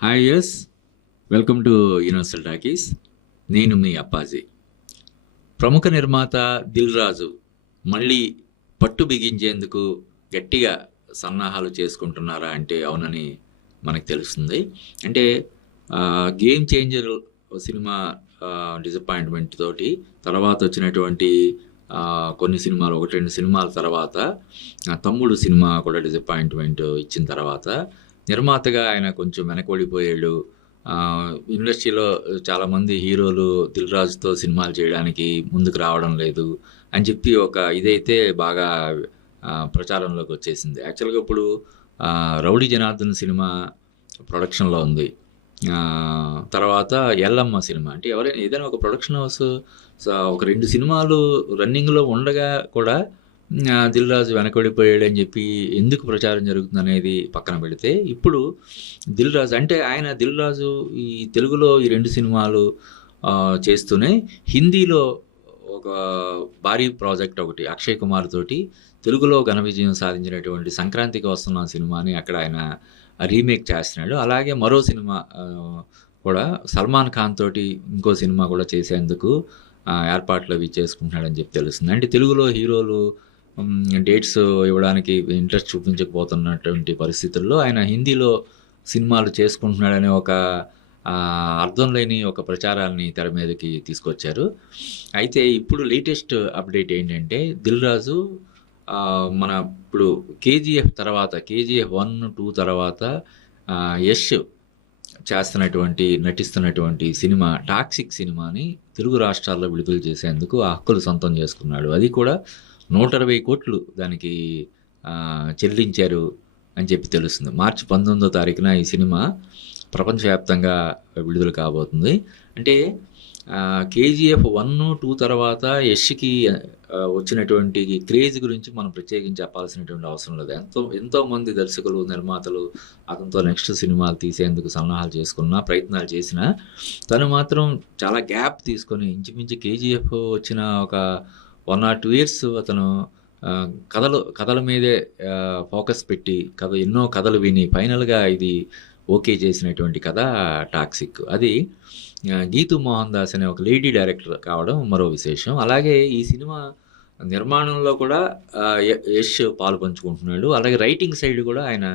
Hi ఎస్ welcome to universal talkies నేను మీ అప్పాజీ. ప్రముఖ నిర్మాత దిల్ రాజు మళ్ళీ పట్టు బిగించేందుకు గట్టిగా సన్నాహాలు చేసుకుంటున్నారా అంటే అవునని మనకు తెలుస్తుంది. అంటే గేమ్ చేంజర్ సినిమా డిసప్పాయింట్మెంట్ తోటి తర్వాత వచ్చినటువంటి కొన్ని సినిమాలు ఒకటి రెండు సినిమాల తర్వాత తమ్ముడు సినిమా కూడా డిసప్పాయింట్మెంట్ ఇచ్చిన తర్వాత నిర్మాతగా ఆయన కొంచెం వెనకబడిపోయాడు. ఇండస్ట్రీలో చాలామంది హీరోలు దిల్ రాజుతో సినిమాలు చేయడానికి ముందుకు రావడం లేదు అని చెప్పి ఒక ఇదైతే బాగా ప్రచారంలోకి వచ్చేసింది. యాక్చువల్గా ఇప్పుడు రౌడీ జనార్దన్ సినిమా ప్రొడక్షన్లో ఉంది. తర్వాత ఎల్లమ్మ సినిమా. అంటే ఎవరైనా ఏదైనా ఒక ప్రొడక్షన్ హౌస్ సో ఒక రెండు సినిమాలు రన్నింగ్లో ఉండగా కూడా దిల్రాజు దిల్ రాజు వెనకబడిపోయాడు అని చెప్పి ఎందుకు ప్రచారం జరుగుతుంది అనేది పక్కన పెడితే ఇప్పుడు దిల్రాజు అంటే ఆయన దిల్ రాజు ఈ తెలుగులో ఈ రెండు సినిమాలు చేస్తూనే హిందీలో ఒక భారీ ప్రాజెక్ట్ ఒకటి అక్షయ్ కుమార్ తోటి తెలుగులో ఘన విజయం సాధించినటువంటి సంక్రాంతికి వస్తున్న సినిమాని అక్కడ ఆయన రీమేక్ చేస్తున్నాడు. అలాగే మరో సినిమా కూడా సల్మాన్ ఖాన్ తోటి ఇంకో సినిమా కూడా చేసేందుకు ఏర్పాట్లు అవి చేసుకుంటున్నాడని చెప్పి తెలుస్తుంది. అంటే తెలుగులో హీరోలు డేట్స్ ఇవ్వడానికి ఇంట్రెస్ట్ చూపించకపోతున్నటువంటి పరిస్థితుల్లో ఆయన హిందీలో సినిమాలు చేసుకుంటున్నాడనే ఒక అర్థం లేని ఒక ప్రచారాన్ని తెర మీదకి తీసుకొచ్చారు. అయితే ఇప్పుడు లేటెస్ట్ అప్డేట్ ఏంటంటే దిల్ రాజు మన ఇప్పుడు కేజీఎఫ్ తర్వాత కేజీఎఫ్ వన్ టూ తర్వాత యష్ చేస్తున్నటువంటి నటిస్తున్నటువంటి సినిమా టాక్సిక్ సినిమాని తెలుగు రాష్ట్రాల్లో విడుదల చేసేందుకు ఆ హక్కులు సొంతం చేసుకున్నాడు. అది కూడా నూట ఇరవై కోట్లు దానికి చెల్లించారు అని చెప్పి తెలుస్తుంది. మార్చి పంతొమ్మిదో తారీఖున ఈ సినిమా ప్రపంచవ్యాప్తంగా విడుదల కాబోతుంది. అంటే కేజీఎఫ్ వన్ టూ తర్వాత యష్కి వచ్చినటువంటి క్రేజ్ గురించి మనం ప్రత్యేకించి చెప్పాల్సినటువంటి అవసరం లేదు. ఎంతో ఎంతోమంది దర్శకులు నిర్మాతలు అతనితో నెక్స్ట్ సినిమాలు తీసేందుకు సన్నాహాలు చేసుకున్నా ప్రయత్నాలు చేసినా తను మాత్రం చాలా గ్యాప్ తీసుకొని ఇంచుమించు కేజీఎఫ్ వచ్చిన ఒక వన్ ఆర్ టూ ఇయర్స్ అతను కథలు కథల మీదే ఫోకస్ పెట్టి కథ ఎన్నో కథలు విని ఫైనల్గా ఇది ఓకే చేసినటువంటి కథ టాక్సిక్. అది గీతు మోహన్ దాస్ అనే ఒక లేడీ డైరెక్టర్ కావడం మరో విశేషం. అలాగే ఈ సినిమా నిర్మాణంలో కూడా యష్ పాలు పంచుకుంటున్నాడు. అలాగే రైటింగ్ సైడ్ కూడా ఆయన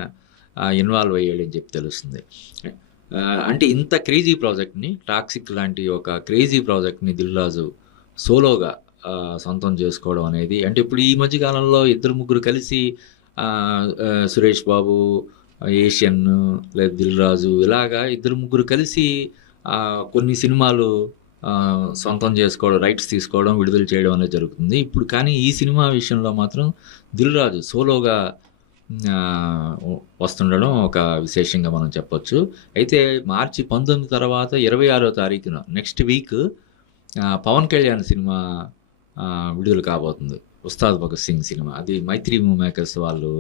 ఇన్వాల్వ్ అయ్యాడని చెప్పి తెలుస్తుంది. అంటే ఇంత క్రేజీ ప్రాజెక్ట్ని టాక్సిక్ లాంటి ఒక క్రేజీ ప్రాజెక్ట్ని దిల్రాజు సోలోగా సొంతం చేసుకోవడం అనేది. అంటే ఇప్పుడు ఈ మధ్య కాలంలో ఇద్దరు ముగ్గురు కలిసి సురేష్ బాబు ఏషియన్ లేదా దిల్ రాజు ఇలాగా ఇద్దరు ముగ్గురు కలిసి కొన్ని సినిమాలు సొంతం చేసుకోవడం రైట్స్ తీసుకోవడం విడుదల చేయడం అనేది జరుగుతుంది. ఇప్పుడు కానీ ఈ సినిమా విషయంలో మాత్రం దిల్ రాజు సోలోగా వస్తుండడం ఒక విశేషంగా మనం చెప్పొచ్చు. అయితే మార్చి పంతొమ్మిది తర్వాత ఇరవై ఆరో తారీఖున next week Pawan Kalyan cinema విడుదల కాబోతుంది. ఉస్తాద్ భగత్ సింగ్ సినిమా. అది మైత్రి మూవ్ మేకర్స్ వాళ్ళు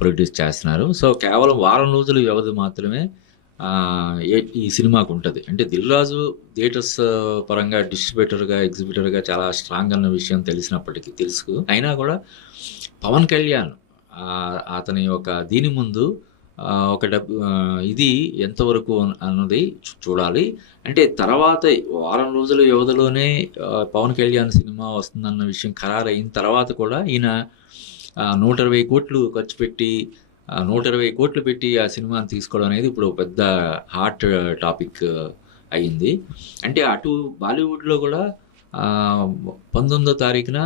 ప్రొడ్యూస్ చేస్తున్నారు. సో కేవలం వారం రోజుల వ్యవధి మాత్రమే ఈ సినిమాకు ఉంటుంది. అంటే దిల్ రాజు థియేటర్స్ పరంగా డిస్ట్రిబ్యూటర్గా ఎగ్జిబిటర్గా చాలా స్ట్రాంగ్ అన్న విషయం తెలిసినప్పటికీ తెలుసు అయినా కూడా పవన్ కళ్యాణ్ అతని యొక్క దీని ముందు ఒక డబ్బు ఇది ఎంతవరకు అన్నది చూడాలి. అంటే తర్వాత వారం రోజుల వ్యవధిలోనే పవన్ కళ్యాణ్ సినిమా వస్తుందన్న విషయం ఖరారైన తర్వాత కూడా ఈయన నూట ఇరవై కోట్లు ఖర్చు పెట్టి నూట ఇరవై కోట్లు పెట్టి ఆ సినిమాని తీసుకోవడం అనేది ఇప్పుడు పెద్ద హాట్ టాపిక్ అయ్యింది. అంటే అటు బాలీవుడ్లో కూడా పంతొమ్మిదో తారీఖున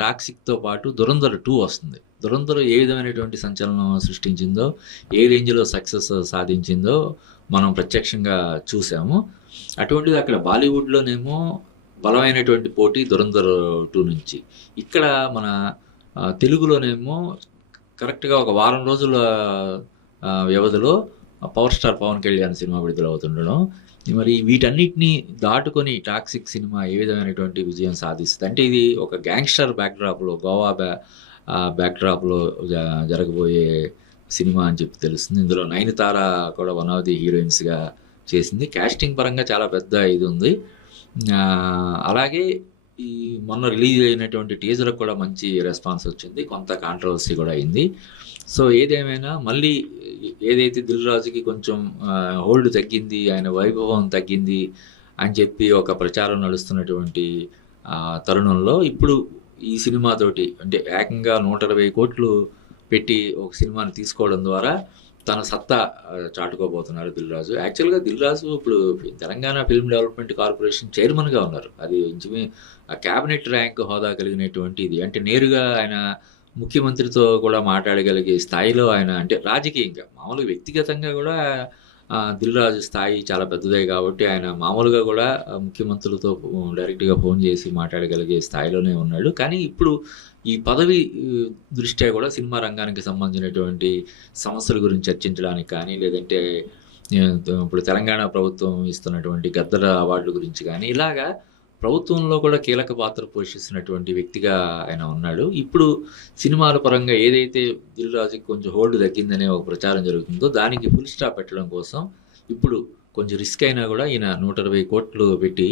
టాక్సిక్తో పాటు దురంధర టూ వస్తుంది. దురంధర ఏ విధమైనటువంటి సంచలనం సృష్టించిందో ఏ రేంజ్లో సక్సెస్ సాధించిందో మనం ప్రత్యక్షంగా చూసాము. అటువంటిది అక్కడ బాలీవుడ్లోనేమో బలమైనటువంటి పోటీ దురంధర్ టూ నుంచి. ఇక్కడ మన తెలుగులోనేమో కరెక్ట్గా ఒక వారం రోజుల వ్యవధిలో power star Pawan Kalyan cinema విడుదల అవుతుండడం. మరి వీటన్నిటిని దాటుకొని టాక్సిక్ సినిమా ఏ విధమైనటువంటి విజయం సాధిస్తుంది? అంటే ఇది ఒక గ్యాంగ్స్టర్ బ్యాక్డ్రాప్లో గోవా బ్యా బ్యాక్డ్రాప్లో జరగబోయే సినిమా అని చెప్పి తెలుస్తుంది. ఇందులో నయనతార కూడా వన్ ఆఫ్ ది హీరోయిన్స్గా చేసింది. క్యాస్టింగ్ పరంగా చాలా పెద్ద ఇది ఉంది. అలాగే ఈ మొన్న రిలీజ్ అయినటువంటి టీజర్ కూడా మంచి రెస్పాన్స్ వచ్చింది. కొంత కాంట్రవర్సీ కూడా అయింది. సో ఏదేమైనా మళ్ళీ ఏదైతే దిల్ రాజుకి కొంచెం హోల్డ్ తగ్గింది ఆయన వైభవం తగ్గింది అని చెప్పి ఒక ప్రచారం నడుస్తున్నటువంటి తరుణంలో ఇప్పుడు ఈ సినిమాతోటి అంటే ఏకంగా నూట ఇరవై కోట్లు పెట్టి ఒక సినిమాని తీసుకోవడం ద్వారా తన సత్తా చాటుకోబోతున్నారు దిల్ రాజు యాక్చువల్గా దిల్ రాజు ఇప్పుడు తెలంగాణ ఫిల్మ్ డెవలప్మెంట్ కార్పొరేషన్ చైర్మన్గా ఉన్నారు. అది ఇంచుమి ఆ క్యాబినెట్ ర్యాంక్ హోదా కలిగినటువంటి ఇది అంటే నేరుగా ఆయన ముఖ్యమంత్రితో కూడా మాట్లాడగలిగే స్థాయిలో ఆయన అంటే రాజకీయంగా మామూలుగా వ్యక్తిగతంగా కూడా దిల్రాజు దిల్ రాజు స్థాయి చాలా పెద్దదే కాబట్టి ఆయన మామూలుగా కూడా ముఖ్యమంత్రులతో డైరెక్ట్గా ఫోన్ చేసి మాట్లాడగలిగే స్థాయిలోనే ఉన్నాడు. కానీ ఇప్పుడు ఈ పదవి దృష్ట్యా కూడా సినిమా రంగానికి సంబంధించినటువంటి సమస్యల గురించి చర్చించడానికి కానీ లేదంటే ఇప్పుడు తెలంగాణ ప్రభుత్వం ఇస్తున్నటువంటి గద్దర అవార్డుల గురించి కానీ ఇలాగా ప్రభుత్వంలో కూడా కీలక పాత్ర పోషిస్తున్నటువంటి వ్యక్తిగా ఆయన ఉన్నాడు. ఇప్పుడు సినిమాల పరంగా ఏదైతే దిల్రాజుకి కొంచెం హోల్డ్ తగ్గిందనే ఒక ప్రచారం జరుగుతుందో దానికి ఫుల్ స్టాప్ పెట్టడం కోసం ఇప్పుడు కొంచెం రిస్క్ అయినా కూడా ఈయన నూట ఇరవై కోట్లు పెట్టి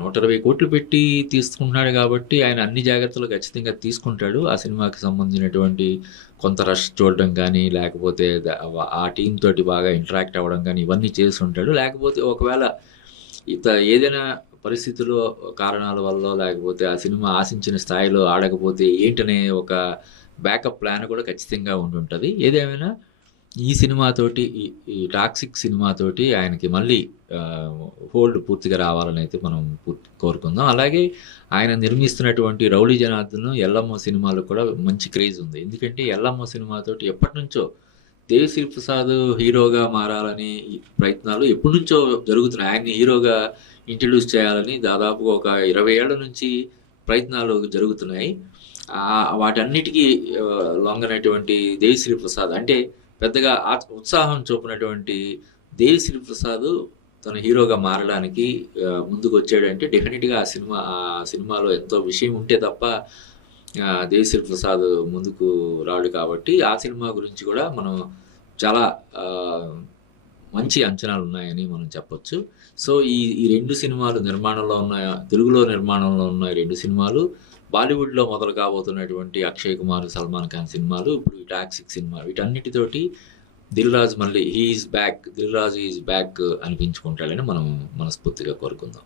నూట ఇరవై కోట్లు పెట్టి తీసుకుంటున్నాడు కాబట్టి ఆయన అన్ని జాగ్రత్తలు ఖచ్చితంగా తీసుకుంటాడు. ఆ సినిమాకి సంబంధించినటువంటి కొంత రష్ చూడడం కానీ లేకపోతే ఆ టీం తోటి బాగా ఇంటరాక్ట్ అవ్వడం కానీ ఇవన్నీ చేస్తుంటాడు. లేకపోతే ఒకవేళ ఇత ఏదైనా పరిస్థితులు కారణాల వల్ల లేకపోతే ఆ సినిమా ఆశించిన స్థాయిలో ఆడకపోతే ఏంటనే ఒక బ్యాకప్ ప్లాన్ కూడా ఖచ్చితంగా ఉంటుంటుంది ఏదేమైనా ఈ సినిమాతోటి ఈ ఈ టాక్సిక్ సినిమాతోటి ఆయనకి మళ్ళీ హోల్డ్ పూర్తిగా రావాలని అయితే మనం కోరుకుందాం. అలాగే ఆయన నిర్మిస్తున్నటువంటి రౌడీ జనార్దన్ ఎల్లమ్మ సినిమాలకు కూడా మంచి క్రేజ్ ఉంది. ఎందుకంటే ఎల్లమ్మ సినిమాతోటి ఎప్పటి నుంచో దేవిశ్రీ ప్రసాద్ హీరోగా మారాలని ప్రయత్నాలు ఎప్పటి నుంచో జరుగుతున్నాయి. ఆయన్ని హీరోగా ఇంట్రడ్యూస్ చేయాలని దాదాపుగా ఒక ఇరవై ఏళ్ళ నుంచి ప్రయత్నాలు జరుగుతున్నాయి. వాటన్నిటికీ లొంగనటువంటి దేవి శ్రీ ప్రసాద్ అంటే పెద్దగా ఆ- ఉత్సాహం చూపినటువంటి దేవి శ్రీ ప్రసాద్ తన హీరోగా మారడానికి ముందుకు వచ్చాడంటే డెఫినెట్గా ఆ సినిమా ఆ సినిమాలో ఎంతో విషయం ఉంటే తప్ప దేవిశ్రీ ప్రసాద్ ముందుకు రాడు కాబట్టి ఆ సినిమా గురించి కూడా మనం చాలా మంచి అంచనాలు ఉన్నాయని మనం చెప్పొచ్చు. సో ఈ ఈ రెండు సినిమాలు నిర్మాణంలో ఉన్న తెలుగులో నిర్మాణంలో ఉన్న రెండు సినిమాలు. బాలీవుడ్లో మొదలు కాబోతున్నటువంటి అక్షయ్ కుమార్ సల్మాన్ ఖాన్ సినిమాలు ఇప్పుడు టాక్సిక్ సినిమా వీటన్నిటితోటి దిల్రాజ్ మళ్ళీ he is back Dil Raju is back అనిపించుకుంటాడని మనం మనస్ఫూర్తిగా కోరుకుందాం.